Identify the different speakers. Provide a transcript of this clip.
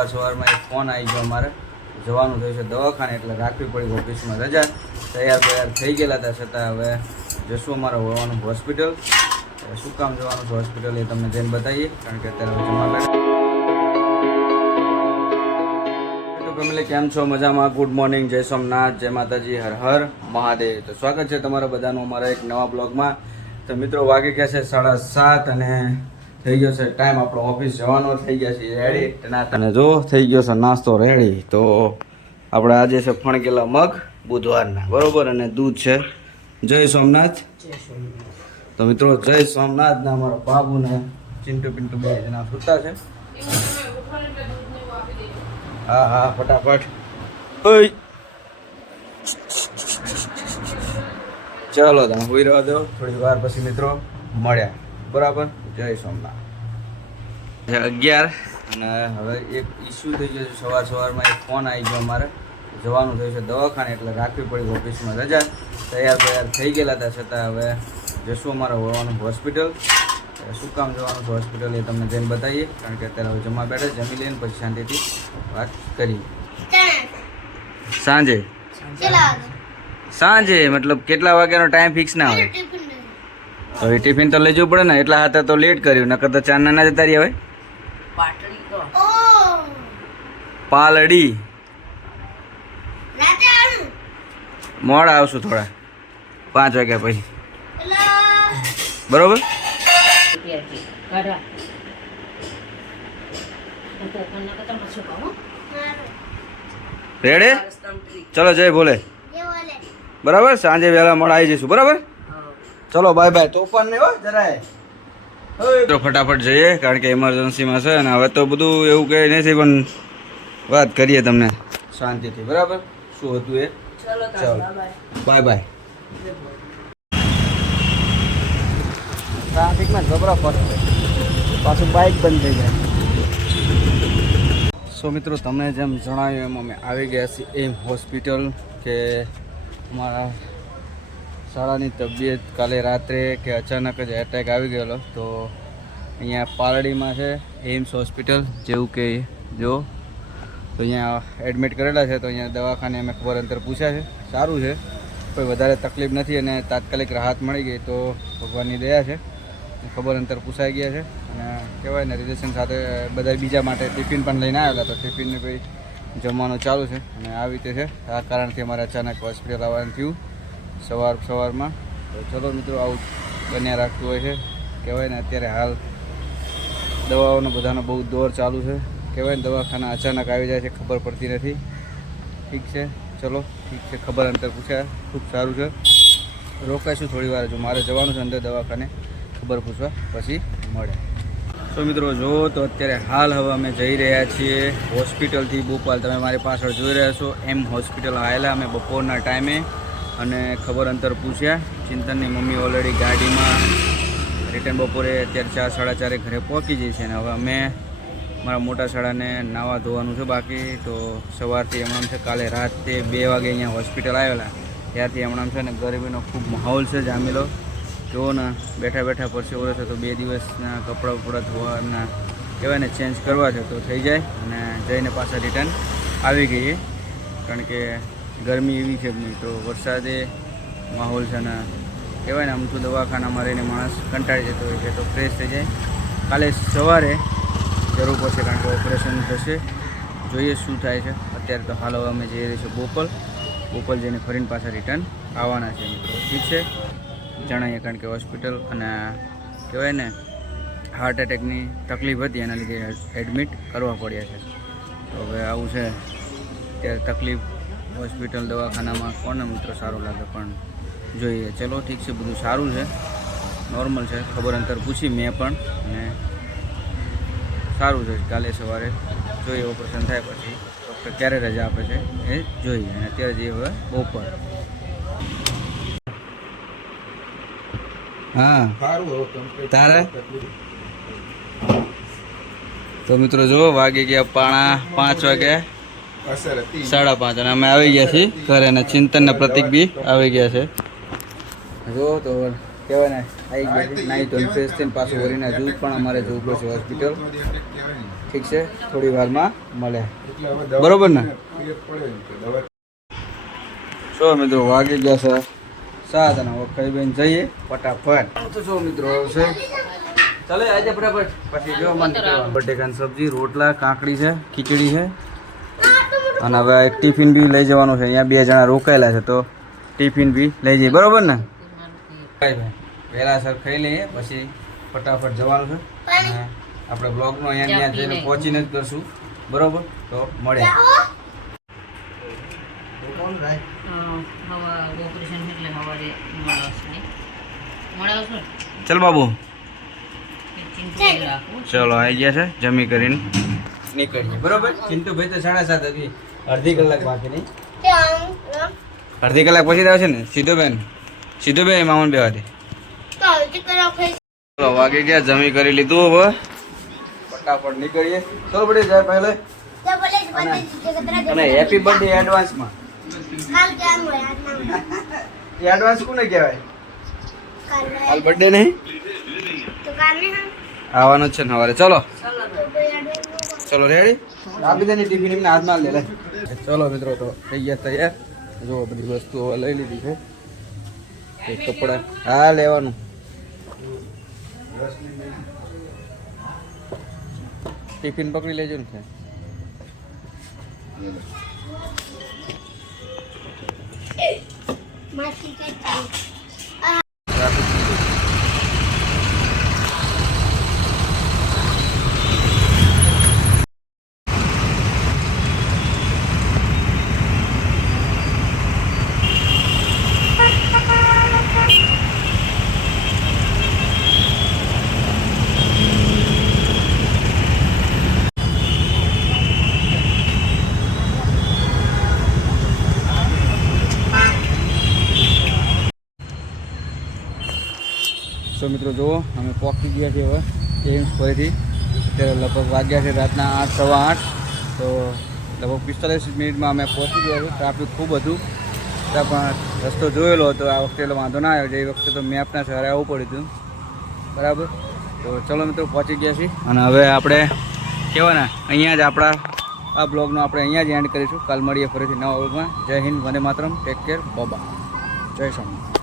Speaker 1: સવાર સવારમાં એક ફોન આવી ગયો અમારે. જવાનું થયું છે દવાખાને, એટલે રાખવી પડી ઓફિસમાં રજા. તૈયાર તૈયાર થઈ ગયેલા હતા, છતાં હવે જશું અમારે હોવાનું હોસ્પિટલ. શું કામ જવાનું છે હોસ્પિટલ એ તમને જઈને બતાવીએ, કારણ કે અત્યારે જમા તો કેમ છો? મજામાં? ગુડ મોર્નિંગ, જય સોમનાથ, જય માતાજી, હર હર મહાદેવ. તો સ્વાગત છે તમારા બધાનું અમારા એક નવા બ્લોગમાં. તો મિત્રો, વાગે ગયા છે સાડા સાત અને થઈ ગયો છે. ટાઈમ આપણો ઓફિસ જવાનો થઈ ગયા છે. રેડી અને જો થઈ ગયો છે નાસ્તો રેડી તો આપણે આજે છે ફણકેલા મગ બુધવારના. બરોબર? અને દૂધ છે. જય સોમનાથ. તો મિત્રો જય સોમનાથ ના અમારા બાબુ ને ચિંટુ પિન્ટુ બે જણા સુતા છે. હા હા ફટાફટ. ઓય! ચાલો તમે હોઈ રહ્યો દો. થોડી વાર પછી મિત્રો મળ્યા. બરાબર? જય સોમનાથ. અગિયાર. અને હવે એક ઇસ્યુ થઈ ગયો છે સવાર સવારમાં એક ફોન આવી ગયો અમારે જવાનું થયું છે દવાખાને એટલે રાખવી પડી ઓફિસમાં રજા. તૈયાર તૈયાર થઈ ગયેલા હતા છતાં હવે જશું અમારે હોવાનું હોસ્પિટલ. શું કામ જવાનું છે હોસ્પિટલ એ તમને જઈને બતાવીએ કારણ કે અત્યારે હવે જમવા બેઠા જમી લઈને પછી શાંતિથી વાત કરીએ. સાંજે. સાંજે? મતલબ કેટલા વાગ્યાનો ટાઈમ ફિક્સ ના હોય? તો એ ટિફિન તો લેજવું પડે ને એટલા હાથે તો લેટ કર્યું નકર તો ચાર ના જતા રહ્યા હવે પાલડી. મોડા આવશું થોડા. પાંચ વાગ્યા પછી. બરોબર? રેડે ચલો જય બોલે બરાબર? સાંજે વહેલા મોડા આવી જઈશું. બરાબર? ચલો બાય બાય તોફાન નહીં હોય જરાય. તો ફટાફટ જઈએ કારણ કે ઇમરજન્સીમાં છે અને હવે તો બધું એવું કંઈ નથી પણ વાત કરીએ તમને. શાંતિથી બરાબર? શું હતું એ?
Speaker 2: ચલો
Speaker 1: ચાલો. બાય બાય ટ્રાફિકમાં જબરા પડશે પાછું બાઇક બંધ થઈ જાય. સો મિત્રો તમને જેમ જણાવ્યું એમ અમે આવી ગયા છીએ એમ હોસ્પિટલ કે અમારા શાળાની તબિયત કાલે રાત્રે કે અચાનક જ એટેક આવી ગયેલો. તો અહીંયા પાલડીમાં છે એમ્સ હોસ્પિટલ જેવું કે જો. તો અહીંયા એડમિટ કરેલા છે, તો અહીંયા દવાખાને અમે ખબર અંતર પૂછ્યા છે. સારું છે, કોઈ વધારે તકલીફ નથી અને તાત્કાલિક રાહત મળી ગઈ તો ભગવાનની દયા છે. ખબર અંતર પૂછાઈ ગયા છે. અને કહેવાય ને રિલેશન સાથે બધા બીજા માટે ટિફિન પણ લઈને આવેલા. તો ટિફિનને કોઈ જમવાનું ચાલુ છે. અને આવી રીતે છે. આ કારણથી અમારે અચાનક હોસ્પિટલ આવવાનું થયું. સવાર સવારમાં. તો ચલો મિત્રો, આવું બન્યા રાખતું હોય છે. કહેવાય ને, અત્યારે હાલ દવાઓનો બધાનો બહુ દોર ચાલુ છે. કહેવાય ને, દવાખાના અચાનક આવી જાય છે, ખબર પડતી નથી. ઠીક છે, ચલો, ઠીક છે, ખબર અંતર પૂછ્યા, ખૂબ સારું છે. રોકાઈશું થોડી વાર, જો મારે જવાનું છે અંદર દવાખાને, ખબર પૂછવા, પછી મળે. તો મિત્રો, જો તો અત્યારે હાલ હવે અમે જઈ રહ્યા છીએ હોસ્પિટલથી ભોપાલ. તમે મારી પાછળ જોઈ રહ્યા છો, એમ હોસ્પિટલ આવેલા અમે બપોરના ટાઈમે. અને ખબર અંતર પૂછ્યા. ચિંતનની મમ્મી ઓલરેડી ગાડીમાં રિટર્ન બપોરે અત્યારે ચાર, સાડા ચારે ઘરે પહોંચી જઈ છે અને હવે અમે મારા મોટા શાળાને નાવા ધોવાનું છે બાકી. તો સવારથી હમણાં છે, કાલે રાતે બે વાગે અહીંયા હોસ્પિટલ આવેલા. ત્યારથી હમણાં છે ને ગરમીનો ખૂબ માહોલ છે જામેલો. જુઓ ને, બેઠા બેઠા પરસે ઓળે છે તો બે દિવસના કપડાં બપડા ધોવાના કહેવાય ને ચેન્જ કરવા છે તો થઈ જાય અને જઈને પાછા રિટર્ન આવી ગઈએ. કારણ કે ગરમી એવી છે મિત્રો વરસાદે માહોલ છે ને કહેવાય ને, આમ તો દવાખાનામાં રહીને માણસ કંટાળી જતો હોય છે, તો ફ્રેશ થઈ જાય. કાલે સવારે જરૂર પડશે, કારણ કે ઓપરેશન થશે. જોઈએ શું થાય છે. અત્યારે તો હાલ અમે જઈ રહી છે બોપલ. બોપલ જઈને ફરીને પાછા રિટર્ન આવવાના છે મિત્રો. ઠીક છે? જણાવીએ કારણ કે હોસ્પિટલ અને કહેવાય ને હાર્ટ એટેકની તકલીફ હતી, એના લીધે એડમિટ કરવા પડ્યા છે. તો હવે આવું છે. ત્યારે તકલીફ હોસ્પિટલ દવાખાનામાં કોને મિત્રો સારું લાગે પણ જોઈએ. ચલો ઠીક છે બધું સારું છે. નોર્મલ છે. ખબર અંતર પૂછી મેં પણ અને સારું છે. કાલે સવારે જોઈએ ઓપરેશન થાય પછી. ડૉક્ટર ક્યારે રજા આપે છે એ જોઈએ. અને અત્યારે જઈએ હવે બપોર. હા. તારે? તો મિત્રો જો વાગે ગયા પાણા પાંચ વાગે. સાડા પાંચ અને અમે આવી ગયા છીએ ઘરે અને ચિંતન ને પ્રતિક બી આવી ગયા છે. જો તો કહેવાય ને આવી ગયા નાઈ ધોઈને ફ્રેશ થઈને પાછું વળીને હજુ પણ અમારે જવું પડશે હોસ્પિટલ ઠીક છે? થોડી વારમાં મળે. બરોબર ને? શું મિત્રો વાગી ગયા છે સાત અને હવે બેન જઈએ ફટાફટ. તો શું મિત્રો આવશે ચાલે આજે બરાબર પછી જો મને બટેકાની સબ્જી રોટલા કાકડી છે ખીચડી છે. અને હવે એક ટિફિન બી લઈ જવાનું છે. અહીંયા બે જણા રોકાયેલા છે તો ટિફિન બી લઈ જઈએ. બરોબર ને? ભાઈ ભાઈ સર ખાઈ લઈએ પછી ફટાફટ જવાનું છે. અને આપણે બ્લોગનો અહીંયા ત્યાં જઈને પહોંચીને જ કરશું. બરોબર? તો મળે ચલ બાબુ. ચલો આવી ગયા છે. જમી કરીને. નીકળીએ. બરોબર? ચિંટુભાઈ તો સાડા સાત હતી. અડધી કલાક બાકી નહીં. અડધી કલાક પછી આવશે ને? સીધો બેન સીધો બેન મામન બેવાથી ચલો, વાગે ગયા. જમી કરી લીધું હવે. ફટાફટ નીકળીએ. ચલો પડી જાય પહેલે. અને હેપી બર્થડે એડવાન્સમાં એડવાન્સ કોને કહેવાય? કાલ બર્થડે નહીં? આવવાનું છે ને સવારે ચલો. ચલો રેડી આપી દે ને ટિફિન એમને હાથમાં લે. લે ચલો મિત્રો તો થઈ ગયા તૈયાર જો બધી વસ્તુઓ લઈ લીધી છે. એ કપડા હા લેવાનું. ટિફિન પકડી લેજો ને સાહેબ. સો મિત્રો, જુઓ, અમે પહોંચી ગયા છીએ હવે એમ્સ ફરીથી અત્યારે લગભગ વાગ્યા છે રાતના આઠ, સવા આઠ. તો લગભગ પિસ્તાલીસ મિનિટમાં અમે પહોંચી ગયા છીએ. ટ્રાફિક ખૂબ હતું. ત્યાં પણ રસ્તો જોયેલો હતો. આ વખતે એટલે વાંધો ના આવ્યો. જે વખતે તો મેપના સહારે આવવું પડ્યું હતું. બરાબર? તો ચલો મિત્રો પહોંચી ગયા છીએ. અને હવે આપણે કહેવાના, અહીંયા જ આપણા, આ બ્લોગનો આપણે અહીંયા જ એન્ડ કરીશું. કાલ મળીએ ફરીથી નવા બ્લોગમાં જય હિન્દ, વંદે માતરમ. ટેક કેર બાબા જય સ્વામી